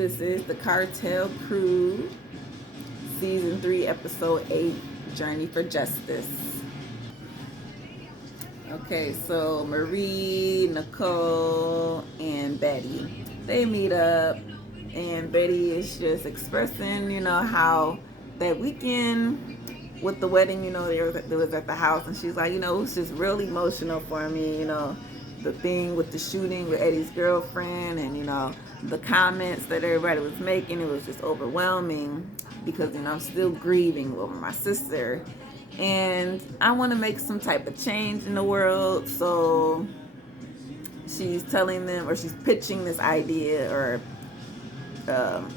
This is the Cartel Crew, Season 3, Episode 8, Journey for Justice. Okay, so Marie, Nicole, and Betty, they meet up, and Betty is just expressing, how that weekend with the wedding, they was at the house, and she's like, it was just really emotional for me, the thing with the shooting with Eddie's girlfriend, and, the comments that everybody was making, it was just overwhelming because, I'm still grieving over my sister. And I want to make some type of change in the world. So she's telling them, or she's pitching this idea, or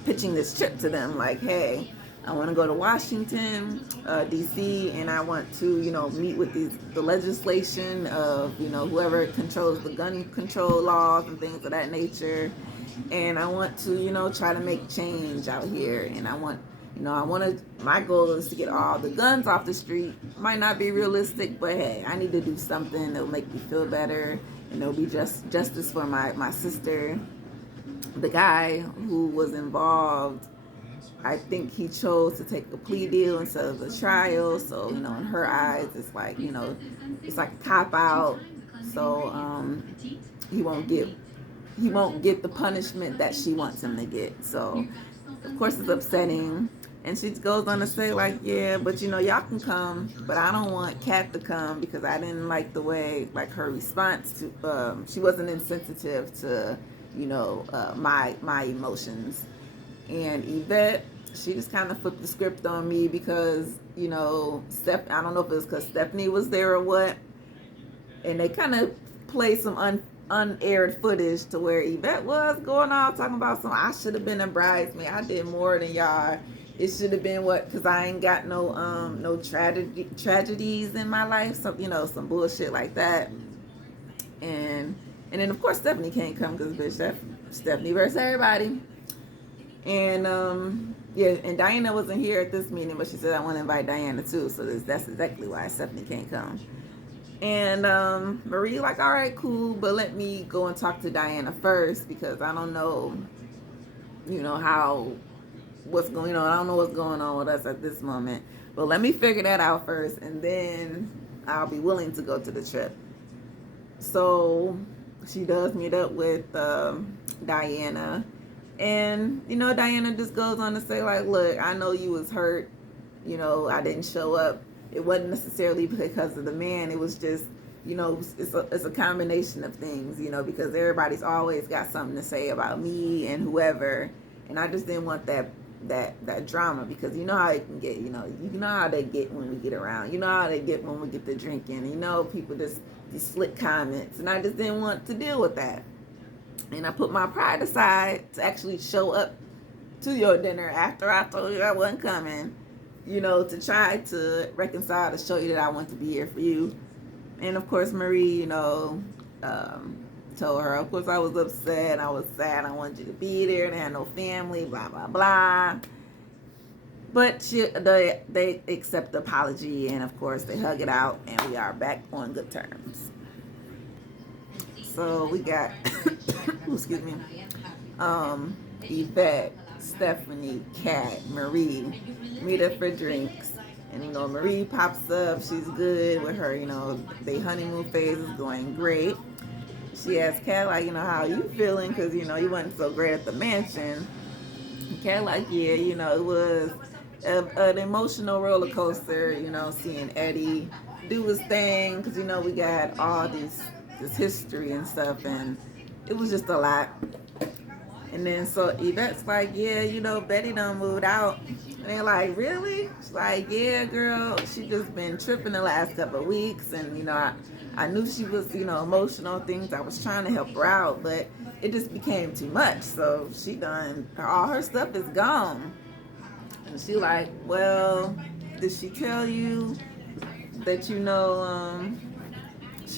pitching this trip to them, like, hey, I want to go to Washington, D.C., and I want to, meet with the legislation of, whoever controls the gun control laws and things of that nature. And I want to, try to make change out here. And I want my goal is to get all the guns off the street. Might not be realistic, but hey, I need to do something that'll make me feel better, and it'll be justice for my sister. The guy who was involved, I think he chose to take a plea deal instead of a trial. So, in her eyes, it's like, it's like a cop out. So, he won't get the punishment that she wants him to get. So, of course, it's upsetting. And she goes on to say, like, yeah, but, y'all can come, but I don't want Kat to come because I didn't like the way, like, her response to, she wasn't insensitive to, my emotions. And Yvette, she just kind of flipped the script on me because, I don't know if it was because Stephanie was there or what. And they kind of played some unaired footage to where Yvette was going on talking about I should have been a bridesmaid. I did more than y'all. It should have been because I ain't got no tragedies in my life. Some bullshit like that. And then of course Stephanie can't come because bitch, Stephanie versus everybody. And and Diana wasn't here at this meeting, but she said I want to invite Diana too. So that's exactly why Stephanie can't come. And Marie like, all right, cool, but let me go and talk to Diana first because I don't know, what's going on. I don't know what's going on with us at this moment. But let me figure that out first, and then I'll be willing to go to the trip. So she does meet up with Diana. And, Diana just goes on to say, like, look, I know you was hurt. I didn't show up. It wasn't necessarily because of the man. It was just, it's a combination of things, because everybody's always got something to say about me and whoever. And I just didn't want that drama because you know how it can get, you know how they get when we get around. You know how they get when we get to drinking. People just, these slick comments. And I just didn't want to deal with that. And I put my pride aside to actually show up to your dinner after I told you I wasn't coming. To try to reconcile, to show you that I want to be here for you. And of course, Marie, told her, of course, I was upset, I was sad, I wanted you to be there, and I had no family, blah, blah, blah. But they accept the apology, and of course, they hug it out, and we are back on good terms. So we got, excuse me, Yvette, Stephanie, Kat, Marie meet up for drinks. And, Marie pops up. She's good with her, the honeymoon phase is going great. She asks Kat, like, how are you feeling? Because, you wasn't so great at the mansion. Kat, like, yeah, it was an emotional roller coaster, seeing Eddie do his thing. Because, we got all this history and stuff. And it was just a lot. And then so Yvette's like, yeah, Betty done moved out. And they're like, really? She's like, yeah, girl, she just been tripping the last couple of weeks. And, I knew she was, emotional things. I was trying to help her out, but it just became too much. So she done, all her stuff is gone. And she like, well, did she tell you that, she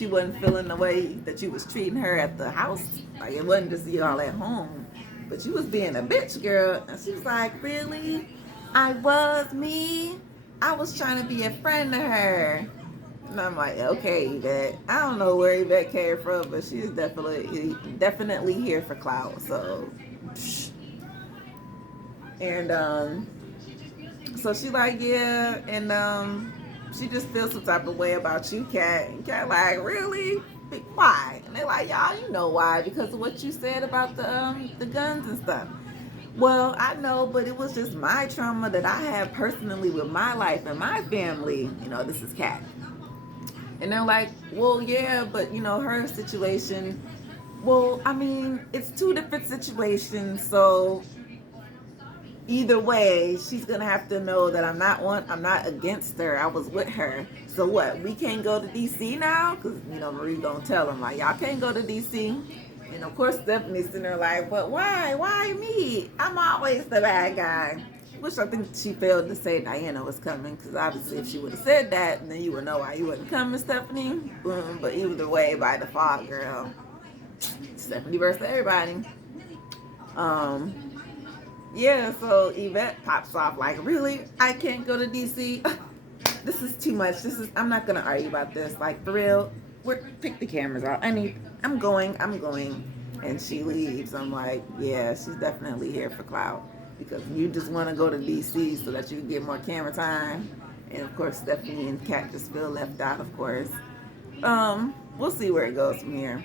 wasn't feeling the way that you was treating her at the house? Like, it wasn't just y'all at home. But you was being a bitch, girl. And she was like, really? I was me? I was trying to be a friend to her. And I'm like, okay, Yvette. I don't know where Yvette came from, but she's definitely here for clout. So, And so she like, yeah, and she just feels some type of way about you, Kat. And Kat like, really? Why? And they like, y'all, you know why? Because of what you said about the guns and stuff. Well, I know, but it was just my trauma that I have personally with my life and my family. You know, this is Kat. And they're like, well, yeah, but you know, her situation. Well, I mean, it's two different situations, so either way, she's gonna have to know that I'm not against her. I was with her. So what? We can't go to DC now? Because you know, Marie gonna tell them like, y'all can't go to DC. And of course, Stephanie's sitting there like, but why? Why me? I'm always the bad guy. Which I think she failed to say Diana was coming, because obviously if she would have said that, then you would know why you wasn't coming, Stephanie. Boom. But either way, by default, girl, Stephanie versus everybody. Um, yeah, so Yvette pops off like, really? I can't go to DC? This is too much. I'm not gonna argue about this. Like, for real, pick the cameras out. I'm going. And she leaves. I'm like, yeah, she's definitely here for clout. Because you just want to go to DC so that you can get more camera time. And of course, Stephanie and Kat just feel left out, of course. We'll see where it goes from here.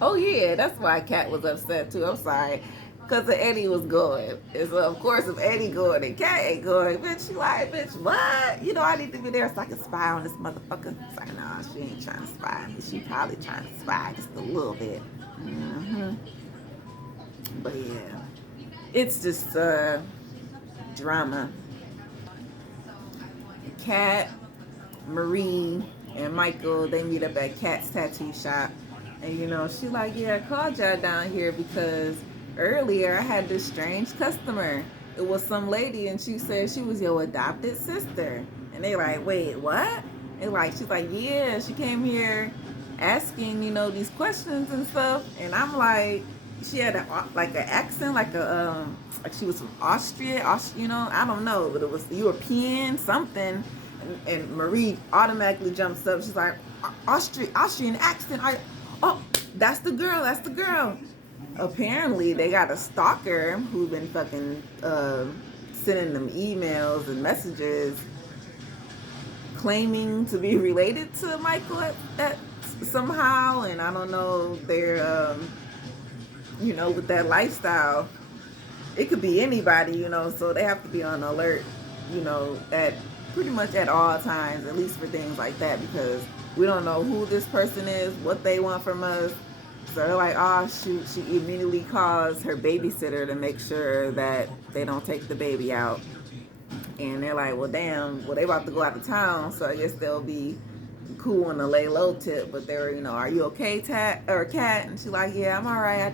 Oh yeah, that's why Kat was upset too. I'm sorry. Because Eddie was going. And so, of course, if Eddie going and Kat ain't going, bitch, she like, bitch, what? You know, I need to be there so I can spy on this motherfucker. It's like, nah, she ain't trying to spy. She probably trying to spy just a little bit. Mm-hmm. But yeah, it's just drama. Kat, Marie, and Michael, they meet up at Kat's tattoo shop. And, you know, she like, yeah, I called y'all down here because earlier I had this strange customer. It was some lady and she said she was your adopted sister. And they like, wait, what? And like, she's like, yeah, she came here asking, you know, these questions and stuff. And I'm like, she had an accent, like she was from Austria, you know, I don't know, but it was European something. And Marie automatically jumps up. She's like, Austrian accent. Oh, that's the girl. Apparently, they got a stalker who's been fucking sending them emails and messages claiming to be related to Michael at somehow. And I don't know, they're, you know, with that lifestyle, it could be anybody, you know, so they have to be on alert, you know, at pretty much at all times, at least for things like that, because we don't know who this person is, what they want from us. So they're like, oh shoot, she immediately calls her babysitter to make sure that they don't take the baby out. And they're like, well damn, well they about to go out of town, so I guess they'll be cool on the lay low tip. But they're, you know, are you okay, Kat? And she's like, yeah, I'm all right.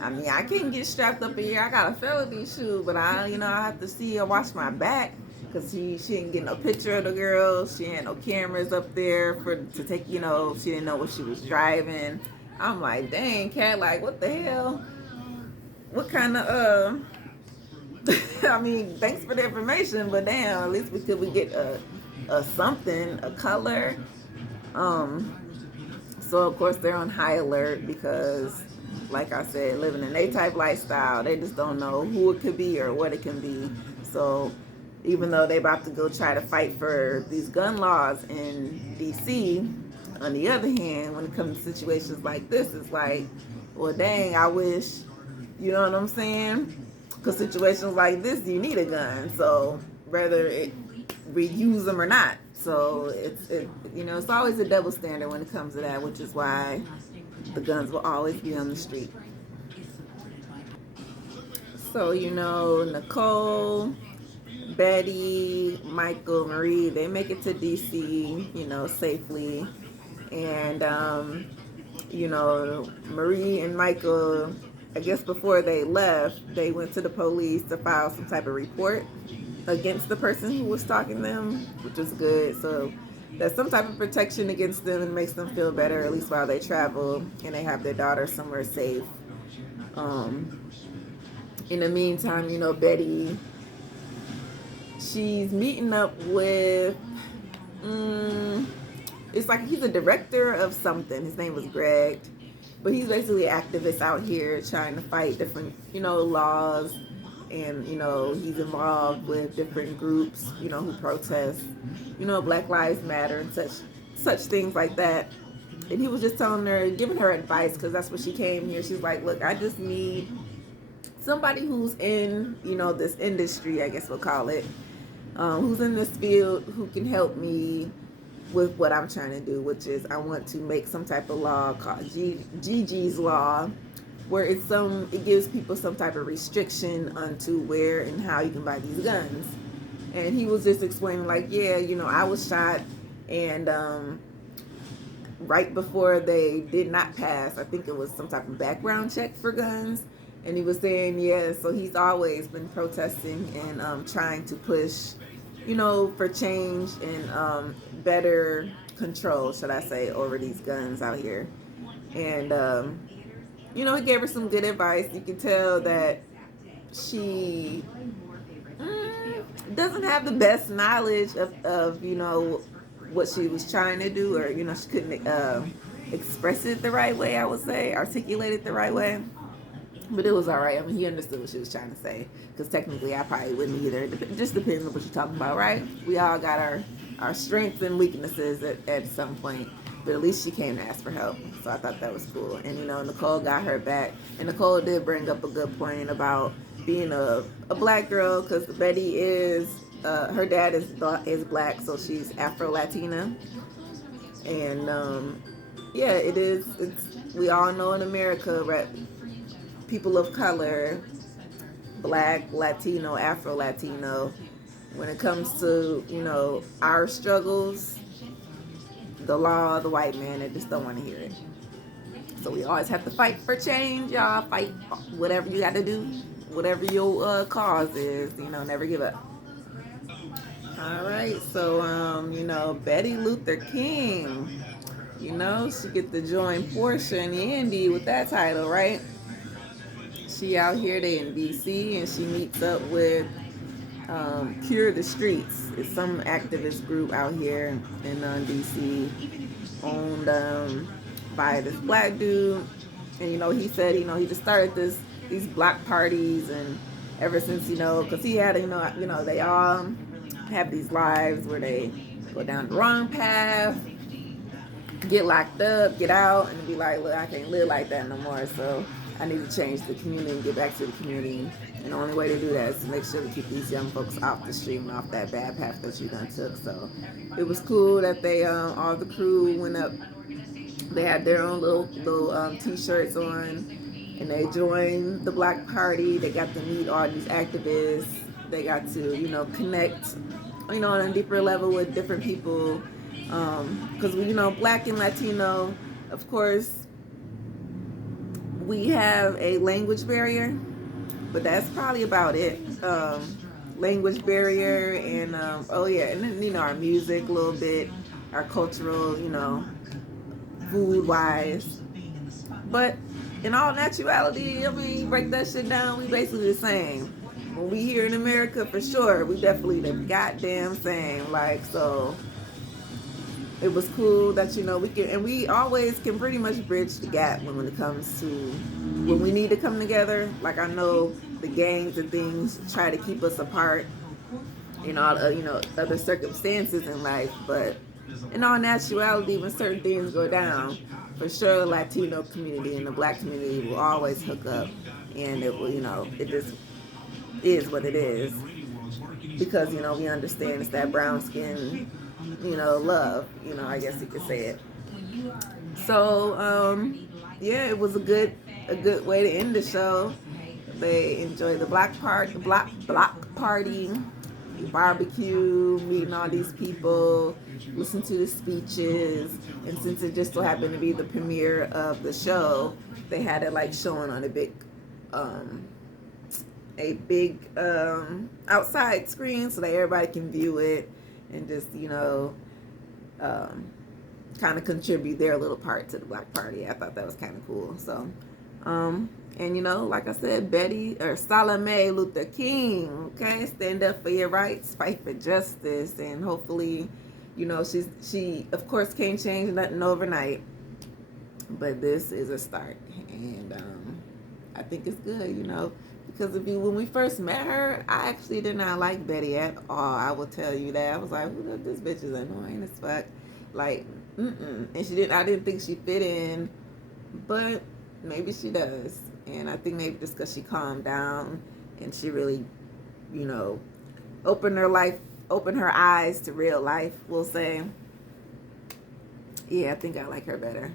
I can't get strapped up in here. I got a felony shoe, but I have to see her watch my back. Because she didn't get no picture of the girl. She had no cameras up there to take, you know, she didn't know what she was driving. I'm like, dang, Kat, like, what the hell? What kind of, I mean, thanks for the information, but damn, at least we get a something, a color. So, of course, they're on high alert because, like I said, living an A-type lifestyle, they just don't know who it could be or what it can be. So, even though they about to go try to fight for these gun laws in DC, on the other hand, when it comes to situations like this, it's like, well, dang, I wish, you know what I'm saying? Because situations like this, you need a gun. So whether we use them or not. So it's always a double standard when it comes to that, which is why the guns will always be on the street. So, you know, Nicole, Betty, Michael, Marie, they make it to DC, you know, safely. And, you know, Marie and Michael, I guess before they left, they went to the police to file some type of report against the person who was stalking them, which is good. So there's some type of protection against them and makes them feel better, at least while they travel and they have their daughter somewhere safe. In the meantime, you know, Betty, she's meeting up with, it's like he's a director of something. His name was Greg. But he's basically an activist out here trying to fight different, you know, laws and he's involved with different groups, who protest, Black Lives Matter and such things like that. And he was just telling her, giving her advice, because that's what she came here. She's like, look, I just need somebody who's in this industry, I guess we'll call it, who's in this field, who can help me with what I'm trying to do, which is I want to make some type of law called Gigi's law, where it gives people some type of restriction onto where and how you can buy these guns. And he was just explaining, like, yeah, I was shot, and right before they did not pass, I think it was some type of background check for guns. And he was saying, yeah, so he's always been protesting and trying to push, for change and better control, should I say, over these guns out here. And, he gave her some good advice. You can tell that she doesn't have the best knowledge of what she was trying to do, or, she couldn't express it the right way, I would say, articulate it the right way. But it was all right. I mean, he understood what she was trying to say. Because technically, I probably wouldn't either. It just depends on what you're talking about, right? We all got our strengths and weaknesses at some point. But at least she came to ask for help. So I thought that was cool. And, Nicole got her back. And Nicole did bring up a good point about being a black girl. Because Betty is, her dad is black. So she's Afro-Latina. And, yeah, we all know in America, right? People of color, black, Latino, Afro-Latino, when it comes to, our struggles, the law, the white man, they just don't want to hear it. So we always have to fight for change, y'all. Fight whatever you got to do, whatever your cause is, never give up. All right, so, Betty Luther King, she get to join Portia and Andy with that title, right? She out here, they in DC, and she meets up with Cure the Streets. It's some activist group out here in DC, owned by this black dude. And he said, he just started these block parties, and ever since, because he had, they all have these lives where they go down the wrong path, get locked up, get out, and be like, look, I can't live like that no more. So I need to change the community and get back to the community. And the only way to do that is to make sure to keep these young folks off the street and off that bad path that you done took. So it was cool that they, all the crew went up. They had their own little t-shirts on, and they joined the Black Party. They got to meet all these activists. They got to, connect, on a deeper level with different people. Because, Black and Latino, of course, we have a language barrier, but that's probably about it. Language barrier and, and then, our music a little bit, our cultural, food-wise. But in all naturality, you break that shit down, we basically the same. When we here in America, for sure, we definitely the goddamn same. Like, so it was cool that, we always can pretty much bridge the gap when it comes to when we need to come together. Like, I know the gangs and things try to keep us apart, other circumstances in life, but in all naturality, when certain things go down, for sure the Latino community and the Black community will always hook up, and it will, it just is what it is, because, we understand it's that brown skin, love, I guess you could say it. So, it was a good way to end the show. They enjoyed the block party, barbecue, meeting all these people, listen to the speeches, and since it just so happened to be the premiere of the show, they had it like showing on a big outside screen so that everybody can view it and just kind of contribute their little part to the Black Party. I thought that was kind of cool. So and like I said, Salome Luther King, okay, stand up for your rights, fight for justice, and hopefully she of course can't change nothing overnight, but this is a start, and I think it's good. Because when we first met her, I actually did not like Betty at all. I will tell you that. I was like, this bitch is annoying as fuck. Like, mm-mm. And I didn't think she fit in, but maybe she does. And I think maybe just because she calmed down and she really, you know, opened her eyes to real life, we'll say. Yeah, I think I like her better.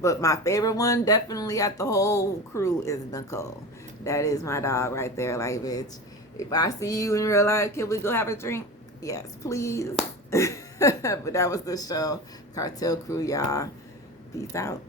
But my favorite one, definitely out the whole crew, is Nicole. That is my dog right there. Like, bitch, if I see you in real life, can we go have a drink? Yes, please. But that was the show. Cartel Crew, y'all. Peace out.